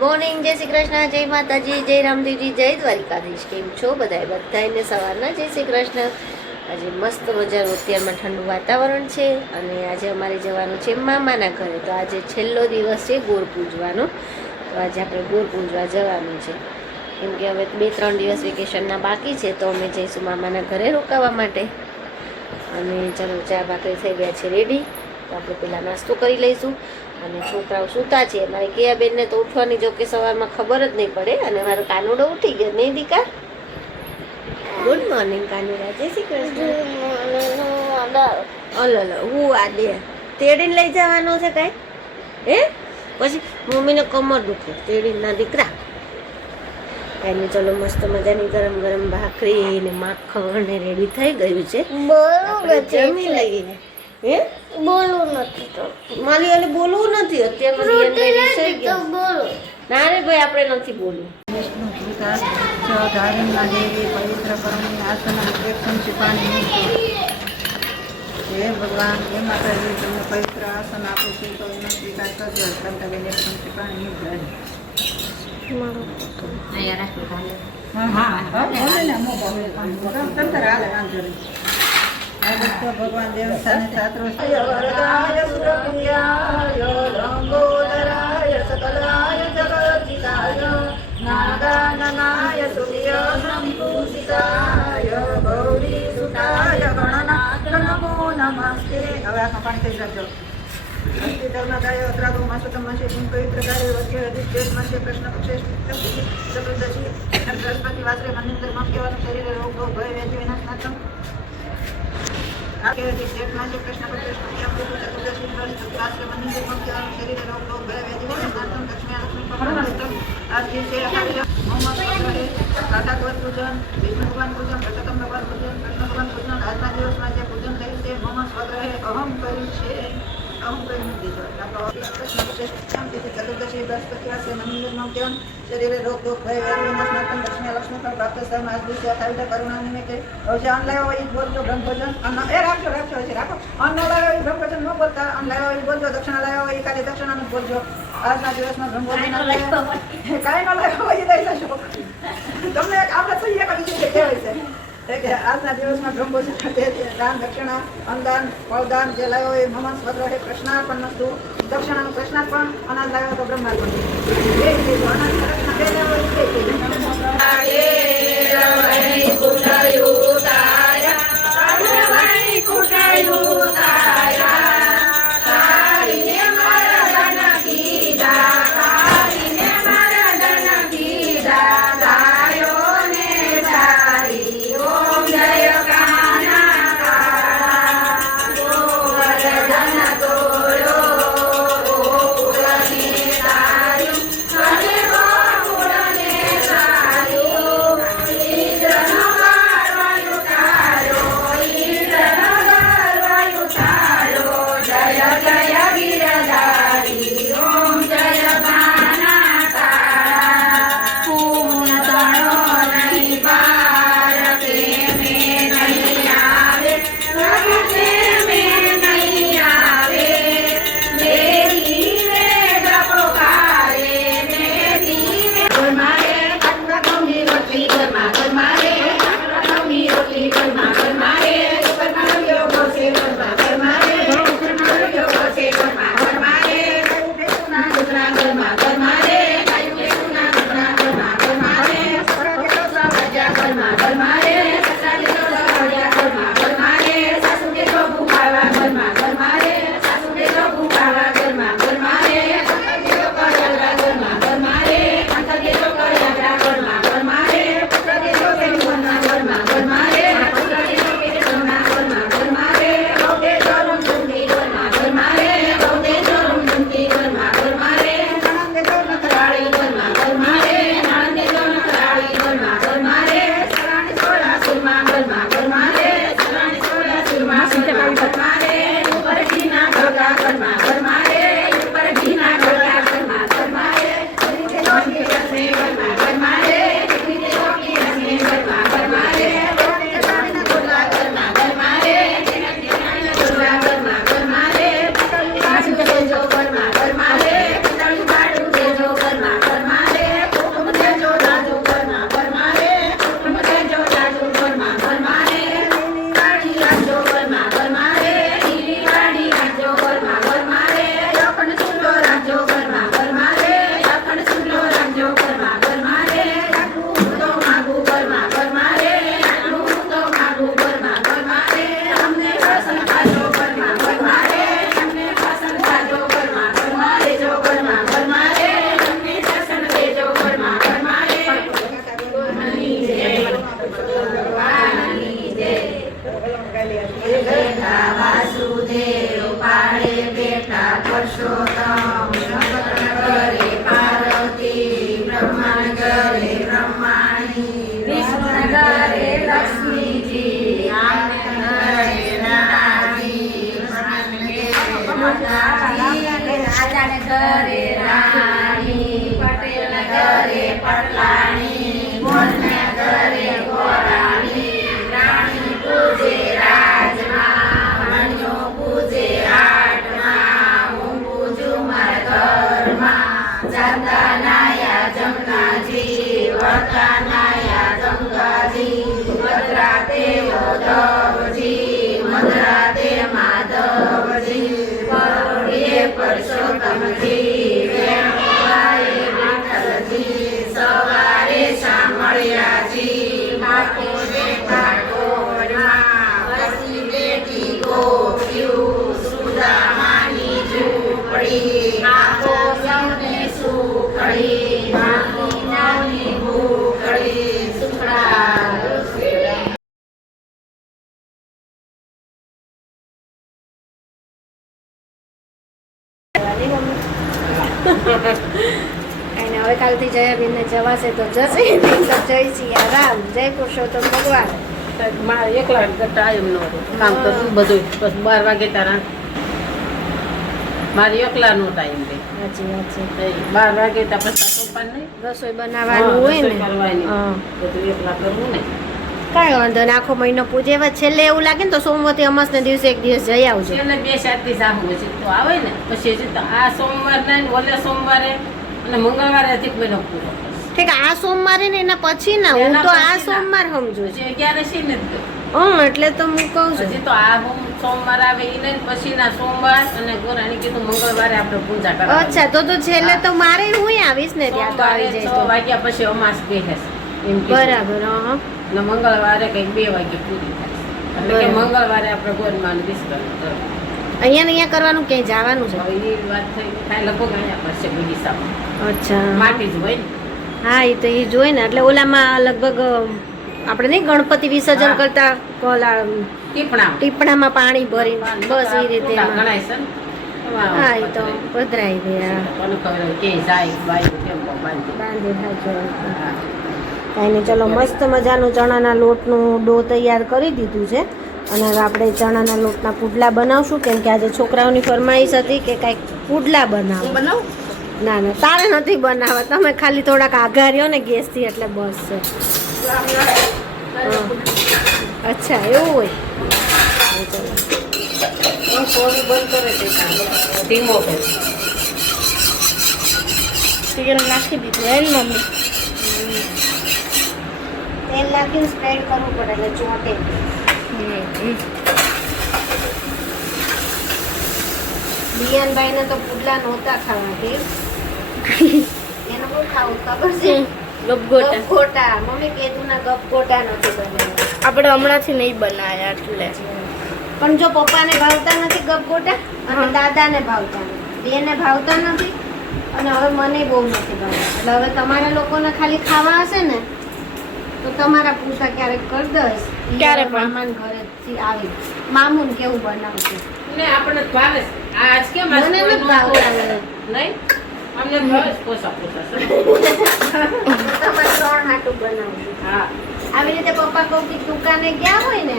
Morning, જય શ્રી કૃષ્ણ, જય માતાજી, જય રામદેવજી, જય દ્વારિકાધીશ. કેમ છો બધાને સવારના જય શ્રી કૃષ્ણ. આજે મસ્ત મજાનું અત્યારમાં ઠંડુ વાતાવરણ છે અને આજે અમારે જવાનું છે મામાના ઘરે. તો આજે છેલ્લો દિવસ છે ગોળ પૂજવાનો. તો આજે આપણે ગોળ પૂજવા જવાનું છે, કેમ કે હવે 2-3 દિવસ વેકેશનના બાકી છે. તો અમે જઈશું મામાના ઘરે રોકાવા માટે. અને ચાલો, ચા ભાખરી થઈ ગયા છે રેડી. તો આપણે પહેલાં નાસ્તો કરી લઈશું. અને છોકરાઓ સૂતા છે. મારી કેયાબેનને તો ઉઠવાની જો કે સવારમાં ખબર જ નહીં પડે. અને મારો કાનુડો ઉઠી ગયો નહીં દીકા? ગુડ મોર્નિંગ કાનુડા, જય શ્રી કૃષ્ણ. અલલ હું આ દે તેડીને લઈ જવાનો છે કાંઈ? હે પછી મમ્મીને કમર દુખે તેડીને ના દીકરા. કાંઈ નહીં, ચલો મસ્ત મજાની ગરમ ગરમ ભાખરી ને માખણ ને રેડી થઈ ગયું છે. જમી લઈએ. હે બોલવું નથી તો મારી એટલે બોલવું નથી અત્યારે. ના રે ભાઈ, આપણે નથી બોલવું. વિષ્ણુ ભૂતા ધારણના દેવી પવિત્ર પરમની આસના પ્રેક્ષણ પાણી હે ભગવાન, હે માતાજી, તમને પવિત્ર આસન આપું છું તો એનો સ્વીકાર કરજો. કાંતાબેન પ્રેક્ષણ પાણી ભગવાન દેવસ્થાને છાત્રો વરદાય સુરપુર્યાય લંબોદરાય સકલાય જગદીશાય નાગાનનાય સૂર્ય સંભૂષિતાય ગૌરી સુતાય ગણનાથ નમો નમસ્તે. હવે આ પાણી થઈ જજો. અસ્તિ ધર્મદાય અત્રાગો માસોતમ માસે પવિત્ર કાર્ય વચ્ચે અધિષ્ઠેશ માસે કૃષ્ણ પક્ષે ચતુર્દશી બૃહસ્પતિ વાસરે મનિંદર મમ કહેવાનું શરીરે રોગ ભય વેદ વિનાશ નાથમ આકે અધિષ્ઠેશ માસે કૃષ્ણ પક્ષે ચતુર્દશી બૃહસ્પતિ વાસરે મનિંદર મમ કહેવાનું શરીરે રોગ ભય વેદ વિનાશ નાથમ લક્ષ્મી લક્ષ્મી પકડમ આજ દિવસે મોહમ્મદ પકડે કાકાગવત પૂજન, વિષ્ણુ ભગવાન પૂજન, પ્રથમ ભગવાન પૂજન, કૃષ્ણ ભગવાન પૂજન. આજના દિવસમાં જે પૂજન થયું તે મોહમ્મદ સ્વગ્રહે અહમ કર્યું છે. ચતુર્દશી બૃહસ્પતિ વાસે મનિંદર મમ કહેવાનું શરીરે રોગ દુઃખ ભય વેદ વિનાશ નાથમ લક્ષ્મી લક્ષ્મી ફળ પ્રાપ્ત સમ આજ દિવસે અખાવિત કરુણા નિમિત્તે હવે અન્ન લાવ્યો એ બોલજો બ્રહ્મ ભોજન. અન્ન એ રાખજો હજી રાખો. અન્ન લાવ્યો એ બ્રહ્મ ભોજન ન બોલતા. અન્ન લાવ્યો એ બોલજો. દક્ષિણા લાવ્યો એ ખાલી દક્ષિણાનું જ બોલજો. આજના દિવસમાં બ્રહ્મ ભોજન કાંઈ ન લાવ્યો એ દઈ જશો. તમને આપણે તો એ કરી શકીએ કહેવાય છે. આજના દિવસમાં બ્રહ્મ ભોજન દાન, દક્ષિણા, અન્નદાન, ફળદાન જે લાવ્યો એ મમન સ્વગ્રહે કૃષ્ણાર્પણ નસ્તુ. દક્ષિણાનું કૃષ્ણાર્પણ, અનાજ લાવ્યો તો બ્રહ્માર્પણ. રાજાને ઘરે રાણી, પટેલને ઘરે પટલાણી, ગોળને ઘરે ગોરાણી, રાણી પૂજે રાજમાં, મણિયો પૂજે હાટમાં, હું પૂજું મારા ઘરમાં, જાતા નાયા જમનાજી, વળતા નાયા જમગાજી, મધરાતે ઉદ્ધવજી, મધરાતે માધવજી, પરોઢીએ પરસોત્તમજી, વેણુવાએ વિઠ્ઠલજી, સવારે શામળિયાજી, ઠાકોરે ઠાકોરમાં, વસી બેઠી ગોપ્યું, સુદામાની ઝૂંપડી, આપો સૌને સુખડી, માની નાની ભૂખડી, સુખડા અને હવે કાલથી જયાબેનને જવાશે તો જશે, નહીં તો જય સિયારામ, જય પુરુષોત્તમ ભગવાન. મારે એકલા ટાઈમ નો કામ કરવું બધું, બસ 12 વાગે તારા મારે એકલાનો ટાઈમ રહે. સાચી વાત છે. 12 વાગે ત્યાં પછી પપ્પાને રસોઈ બનાવવાનું હોય ને, કરવાની હા. બધું એકલા કરવું ને. કાંઈ વાંધો ને, આખો મહિનો પૂજે છેલ્લે એવું લાગે ને તો સોમવારથી અમાસને દિવસે એક દિવસ જઈ આવજો. છેલ્લે 2-7 દિવસ આવું પછી તો આવે ને, પછી હજી તો આ સોમવાર ને ઓલે સોમવારે અને મંગળવારે હજી મહિનો પૂરો થશે. ઠીક, આ સોમવારે ને એના પછી ના, હું એના તો પછી આ ના. સોમવાર સમજુ છું. પછી 11 ને જ. એટલે તો હું કહું છું. હજી તો આ સોમવાર આવે એ નહીં, પછી ના સોમવાર અને ગોરાણી કીધું મંગળવારે આપણે પૂજા કરવાની. અચ્છા, તો છેલ્લે તો મારે હું આવીશ ને ત્યાં તો આવી જાય 6 તો. વાગ્યા પછી અમાસ બેસે એમ કીધું. બરાબર. હા અને મંગળવારે કંઈક 2 વાગે પૂરી થાય એટલે કે બરાબર. મંગળવારે આપણે ગોરમાનું વિસર્જન કરવું. અહીંયા ને અહીંયા કરવાનું, ક્યાંય જવાનું છે? હવે એ વાત થઈ થાય લગભગ અહીંયા પડશે બગીચામાં. અચ્છા, માટી જ હોય ને. હા, એ તો એ જોઈ ને, એટલે ઓલામાં લગભગ આપણે નહીં ગણપતિ વિસર્જન હા. કરતા કોલા ટીપણા ટીપણામાં પાણી ભરીને, બસ એ રીતે એમાં. ગણાય છે ને. એમાં હા, એ તો પધરાઈ ગયા કોને ખબર હોય કે જાય બાયું કેમ બાંધી. બાંધી નાખ્યો. હા. કાંઈ નહીં, ચલો મસ્ત મજાનું ચણાના લોટનું ડો તૈયાર કરી દીધું છે અને હવે આપણે ચણાના લોટના પુડલા બનાવશું, કેમ કે આજે છોકરાઓની ફરમાઈશ હતી કે કાંઈક પુડલા બનાવો. ના ના, તારે નથી બનાવવા, તમે ખાલી થોડાક આઘાર્યો ને ગેસથી એટલે બસ છે. હા. અચ્છા, એવું હોય. હા, ચલો. હું થોડું બંધ કરે છે કામ. ધીમો કરે. તેલ નાખી દીધું હે ને મમ્મી? તેલ નાખીને સ્પ્રેડ કરવું પડે એટલે ચોટે. બિયાનભાઈને તો પુડલા નહોતા ખાવા કે એને બહુ ખાવું ખબર છે? ગપગોટા ગપગોટા. મમ્મી કેદુના ગપગોટા નથી બનાવ્યા. આપણે હમણાંથી નહીં બનાવ્યા એટલે પણ જો પપ્પાને ભાવતા નથી ગપગોટા અને હા. દાદાને ભાવતા નથી, બેને ભાવતા નથી અને હવે મને બહુ નથી ભાવતા, એટલે હવે તમારા લોકોને ખાલી ખાવા હશે ને તો તમારા પૂછા ક્યારેક કરી દઈશ. ક્યારે પણ? મામાના ઘરેથી આવી મામુન કેવું બનાવશું. ને આપણે તો ભાવે છે. આજ કેમ આજ મને કોઈ નથી નો ભાવતા. નહીં અમને ભાવે છે પોસા પોસા છે. તમારે 3 હાટું બનાવશું. હા. આવી રીતે પપ્પા કોઈક દુકાને ગયા હોય ને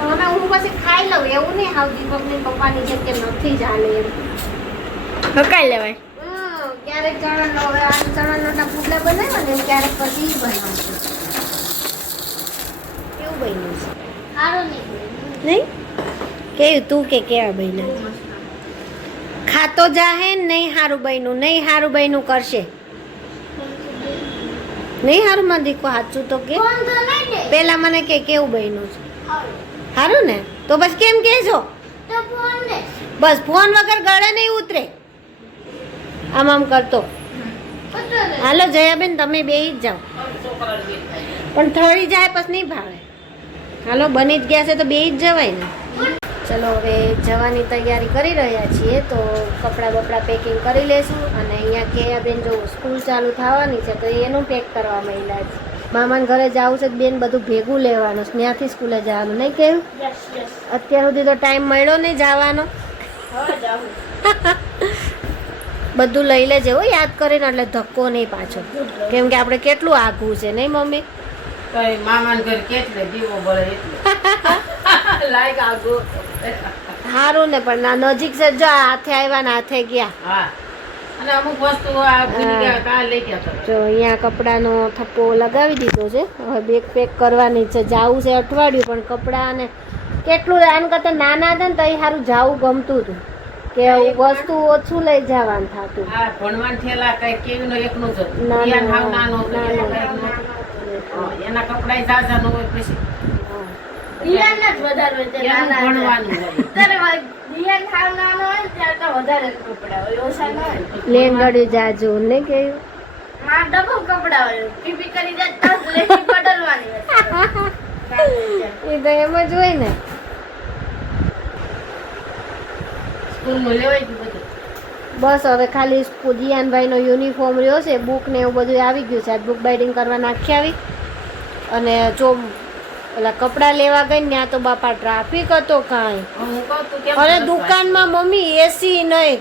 હવે હું પછી ખાઈ લઉં, એવું નહીં હાવ દીપકની પપ્પાની જેમ કે નથી ચાલે એમ. હકાઈ લેવાય. ક્યારેક ચણાનો હવે આ ચણાના પુડલા બનાવ્યા ને એમ ક્યારેક પછી ઈ બનાવશું. કેવું બન્યું છે? સારું નહીં નહીં કેવું તું કે કેવા બન્યા? ખાતો જાહે ને નહીં હારું બન્યું, નહીં હારું બન્યું કરશે. નહીં હારું માં દીકો સાચું તો કે પેલા મને કે કેવું બન્યું છે. હારું ને તો બસ કેમ કહેજો? બસ ફોન વગર ગળે નહીં ઉતરે. આમ આમ કરતો. હાલો જયાબેન, તમે બે જ જાઓ, છોકરાને બી ખાય. પણ થળી જાય પછી નહીં ભાવે. હાલો બની જ ગયા છે તો બે જ જવાય ને. ચલો હવે જવાની તૈયારી કરી રહ્યા છીએ, તો કપડાં બપડા પેકિંગ કરી લેશું અને અહીંયા કેયાબેન જો સ્કૂલ ચાલુ થવાની છે તો એનું પેક કરવા માંડ્યા છે. મામાના ઘરે જવું છે બેન, બધું ભેગું લેવાનું છે, ત્યાંથી સ્કૂલે જવાનું નહીં કેવું? અત્યાર સુધી તો ટાઈમ મળ્યો નહીં જવાનો. બધું લઈ લેજે હો યાદ કરીને, એટલે ધક્કો નહીં પાછો, કેમ કે આપણે કેટલું આઘું છે નહીં મમ્મી? કઈ મામાને ઘર કેટલે દીવો બળે એટલે લાઈક આગો. સારું ને પણ ના નજીક છે જો હાથે આવ્યા ને હાથે ગયા. હા અને અમુક વસ્તુ આ ભૂલી ગયા કાં લઈ ગયા કરો. જો અહીંયા કપડાનો થપ્પો લગાવી દીધો છે. હવે બેગ પેક કરવાની છે. જાવું છે અઠવાડિયું પણ કપડાં ને કેટલું આન કરતાં નાના હતા ને તો એ સારું જાવું ગમતું હતું કે વસ્તુ ઓછું લઈ જવાનું થતું. આ ભણવાન થયેલા કઈ કેવીનો એકનો જ હતો. નાનો, ઈયાન હાવ નાનો હતો, નાનો. એનો કઈ નહોતું. હા, એના કપડાય ઝાઝા ન હોય પછી દિયાનના જ વધારે હોય, તે એનું નાના હતા. ભણવાનું હોય. ત્યારે દિયાન હાવ નાનો હોય ને ત્યારે તો વધારે કપડા હોય, ઓછા ન હોય. લેંગડ્યું જાજુ ને કેવું. માં ડબલ કપડા હોય, પીપી કરી જાય તો જ લેકી બદલવાની હોય. એ તો એમ જ હોય ને. સ્કૂલમાં લેવાય ગયું બધું. બસ હવે ખાલી જીયાનભાઈનો યુનિફોર્મ રહ્યો છે. બુક ને એવું બધું આવી ગયું છે. આજ બુક બાઇડિંગ કરવા નાખી આવી. અને જો ઓલા કપડાં લેવા ગઈ ને ત્યાં તો બાપા ટ્રાફિક હતો કાંઈ. હું કહું તું કેમ અને સરસ દુકાનમાં મમ્મી એસી નહીં,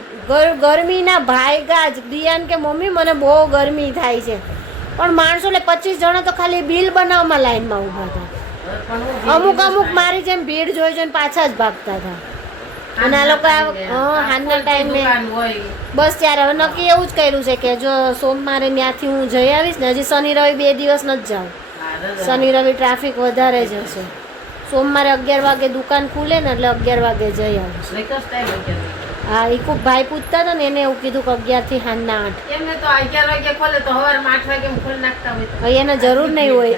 ગરમીના ભાઈગા જ. દિયાન કે મમ્મી મને બહુ ગરમી થાય છે. પણ માણસો એટલે 25 જણા તો ખાલી બિલ બનાવવામાં લાઈનમાં ઊભા હતા. પણ હું અમુક અમુક મારી જેમ ભીડ જોઈ જોઈને પાછા જ ભાગતા હતા. અને આ લોકો હાલના ટાઈમે દુકાન હોય. બસ ત્યારે હવે નક્કી એવું જ કર્યું છે કે જો સોમવારે ત્યાંથી હું જઈ આવીશ ને. હજી શનિ રવિ 2 દિવસ નથી જાઉં. હા, રજા. શનિ રવિ ટ્રાફિક વધારે જ હશે. સોમવારે 11 વાગે દુકાન ખુલે ને એટલે 11 વાગે જઈ આવીશ. લેટેસ્ટ ટાઈમ હોય છે. હા એ ખૂબ ભાઈ પૂછતા હતા ને એને એવું કીધું કે 11 થી સાંજના 8. એમને તો 11 વાગે ખોલે તો સવારમાં 8 વાગે ખોલી નાખતા હોય તો. હવે એને જરૂર નહીં હોય.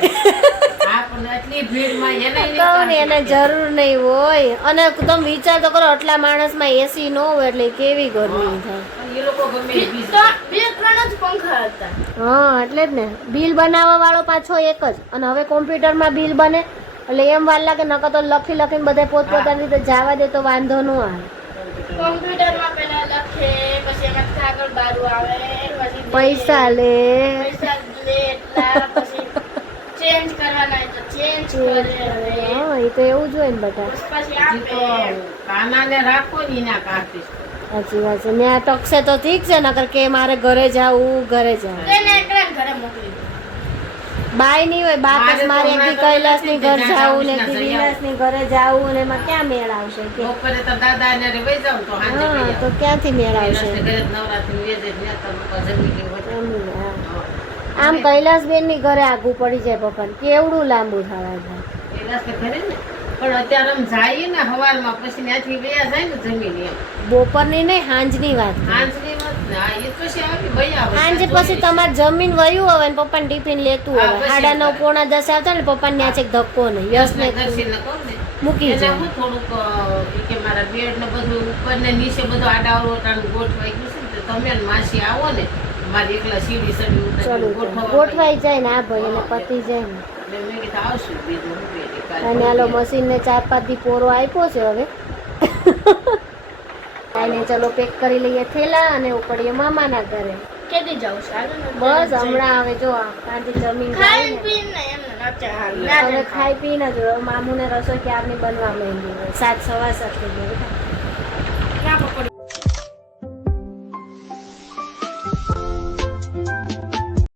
હા પણ એટલી ભીડમાં એને નહીં કહું ને એને કાઢી જરૂર નહીં હોય. અને તમે વિચાર તો કરો આટલા માણસમાં એસી ન હોય એટલે કેવી ગરમી થાય. પણ એ લોકો ગમે એ busy. તો 2-3 જ પંખા હતા. હા એટલે જ ને. બિલ બનાવવા વાળો પાછો એક જ. અને હવે કોમ્પ્યુટરમાં બિલ બને એટલે એમ વાર લાગે નકર તો લખી લખીને બધા પોતપોતાની રીતે જવા દે તો વાંધો ન આવે. કોમ્પ્યુટરમાં પેલા લખે, પછી એમાં કાગળ બારું આવે, પછી પૈસા લે. પૈસા લે એટલા, પછી ચેન્જ કરવાના હોય તો ચેન્જ કરે. હા એ તો એવું જ હોય ને બધા. પછી હજી તો આપે. કાનાને રાખો ને એના કાઢીશ. સાચી વાત છે. ત્યાં ટકશે તો ઠીક છે નકર કે મારે ઘરે જાવું ઘરે જાવું. તેને એકલા ઘરે મોકલી દો. બાય નહીં હોય. બા મારે કસ તો મારે હમણાં એકદી તો કૈલાસની ઘર નથી જાવું ને જ્યાં એકદી જાવું વિલાસની ઘરે જાવું ને એમાં ક્યાં મેળ આવશે કે. બપોરે તો દાદા ને રે વઈ જાઉં તો હાંજે હા વઈ તો આવું. ક્યાંથી મેળ આવશે. કૈલાસને ઘરે જ નવરાત્રી વેજે જ ન્યા તો લોકો જમી લે હોય. એમ ને, હા. હા. આમ કૈલાસબેન ની ઘરે આગું પડી જાય પપ્પાને. કેવડું લાંબુ થવા જાય. કૈલાસને ઘરે ને પણ અત્યારે આમ જઈએ ને સવારમાં પછી ત્યાંથી વયા જાય ને જમીને એમ. બપોરની નહીં સાંજની વાત. સાંજની વાત ને હા એ પછી આવી વયા આવે. સાંજે પછી તમારે જમીન વયું હવે ને પપ્પાને ટિફિન લેતું હા, હવે. પછી 9:30 પોણા 10 આવતા ને પપ્પાને ત્યાં છેક ધક્કો નહીં. યશને દર્શનને કહું ને મૂકી એને જાય. હું થોડુંક ઈ કે મારા બેડ ને બધું ઉપર ને નીચે બધું આડાવરોટાનું ગોઠવાઈ ગયું છે ને તો તમે ને માસી આવો ને મારી એકલા સીડી સડી ચલો ઉતરી ગોઠવાઈ જાય ને આ ભાઈ એને પતી જાય ને. એટલે મેં કીધું આવશું બીજું હું બેટી કાલે અને આલો મશીનને 4-5 દી પોરો આપ્યો છે હવે. આને ચલો પેક કરી લઈએ થેલા અને ઉપડીએ મામાના ઘરે. કેદી જાઉં છે? આગળ ને બસ હમણાં હવે જો કાંથી જમીન જાય ખાઈને ને. પીને એમને નચાર. હવે ખાઈ પીને જ મામુને રસોઈ ક્યારની બનવા માંડી હોય. 7 સવા 7 થઈ ગયા. ક્યાં પકડી